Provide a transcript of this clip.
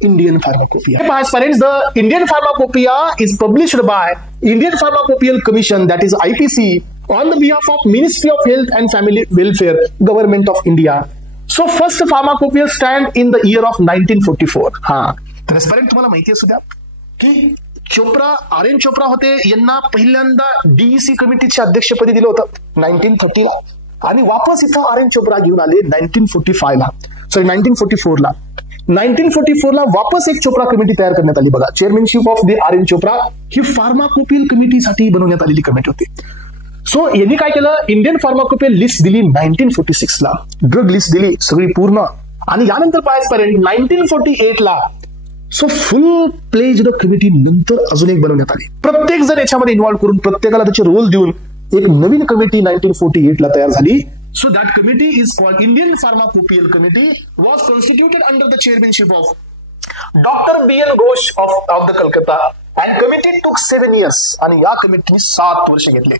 Indian Pharmacopoeia. Parents, the Indian Pharmacopoeia is published by Indian Pharmacopoeial Commission, that is IPC, on the behalf of Ministry of Health and Family Welfare, Government of India. So first Pharmacopoeia stand in the year of 1944. Transparent तुम्हाला माहिती असू द्या की Chopra, R N Chopra होते, यांना पहिल्यांदा DEC कमिटीचे अध्यक्षपदी दिलं होतं 1930 ला, आणि वापस इथं आर एन चोप्रा घेऊन आले 1944 ला. 1944 ला वापस एक चोप्रा कमिटी तयार करण्यात आली. बघा, chairmanship of the R N Chopra ही फार्माकोपियल कमिटीसाठी बनवण्यात आलेली कमिटी होती. सो यांनी काय केलं, इंडियन फार्माकोपियल लिस्ट दिली 1946 ला, ड्रग लिस्ट दिली सगळी पूर्ण, आणि यानंतर पायसपर्यंत 1948 ला सो फुल प्लेज्ड कमिटी नंतर अजून एक बनवण्यात आली. प्रत्येक जण याच्यामध्ये इन्व्हॉल्व करून प्रत्येकाला त्याचे रोल देऊन एक नवीन कमिटी 1948 ला तयार झाली. So that committee is called Indian Pharmacopoeial Committee, was constituted under the chairmanship of Dr. B.N. Ghosh of the Calcutta, and committee took 7 years, आणि या कमिटीने 7 वर्ष घेतले.